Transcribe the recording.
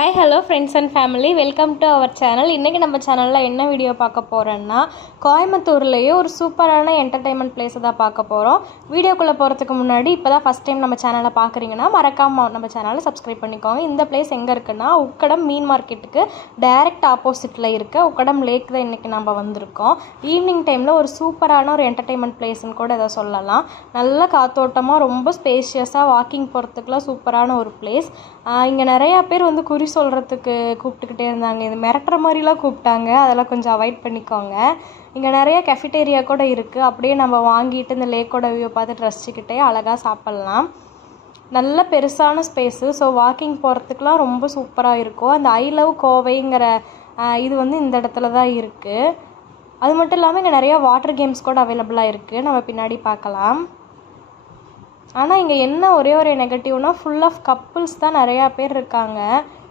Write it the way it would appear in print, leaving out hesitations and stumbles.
Hi hello friends and family, welcome to our channel. இன்றைக்கி நம்ம சேனலில் என்ன வீடியோ பார்க்க போகிறோன்னா, கோயம்புத்தூர்லேயே ஒரு சூப்பரான என்டர்டைன்மெண்ட் பிளேஸை தான் பார்க்க போகிறோம். வீடியோக்குள்ளே போகிறதுக்கு முன்னாடி இப்போ தான் ஃபஸ்ட் டைம் நம்ம சேனலை பார்க்குறீங்கன்னா மறக்காமல் நம்ம சேனலை சப்ஸ்கிரைப் பண்ணிக்கோங்க. இந்த பிளேஸ் எங்கே இருக்குன்னா, உக்கடம் மீன் மார்க்கெட்டுக்கு டைரக்ட் ஆப்போசிட்டில் இருக்க உக்கடம் லேக் தான் இன்றைக்கி நம்ம வந்திருக்கோம். ஈவினிங் டைமில் ஒரு சூப்பரான ஒரு என்டர்டைன்மெண்ட் பிளேஸ்ன்னு கூட இதை சொல்லலாம். நல்ல காத்தோட்டமாக, ரொம்ப ஸ்பேஷியஸாக, வாக்கிங் போகிறதுக்குலாம் சூப்பரான ஒரு பிளேஸ். இங்கே நிறையா பேர் வந்து குறி சொல்கிறதுக்கு கூப்பிட்டுக்கிட்டே இருந்தாங்க. இது மிரட்டுற மாதிரிலாம் கூப்பிட்டாங்க, அதெல்லாம் கொஞ்சம் அவாய்ட் பண்ணிக்கோங்க. இங்கே நிறைய கெஃபிடேரியா கூட இருக்குது. அப்படியே நம்ம வாங்கிட்டு இந்த லேக்கோட வியூ பார்த்துட்டு ரசிச்சுக்கிட்டே அழகாக சாப்பிட்லாம். நல்ல பெருசான ஸ்பேஸு. ஸோ வாக்கிங் போகிறதுக்குலாம் ரொம்ப சூப்பராக இருக்கும். அந்த ஐ லவ் கோவைங்கிற இது வந்து இந்த இடத்துல தான் இருக்குது. அது மட்டும் இல்லாமல் இங்கே நிறையா வாட்டர் கேம்ஸ் கூட அவைலபிளாக இருக்குது, நம்ம பின்னாடி பார்க்கலாம். ஆனால் இங்கே என்ன ஒரே ஒரு நெகட்டிவ்னால், ஃபுல் ஆஃப் கப்புள்ஸ் தான் நிறையா பேர் இருக்காங்க.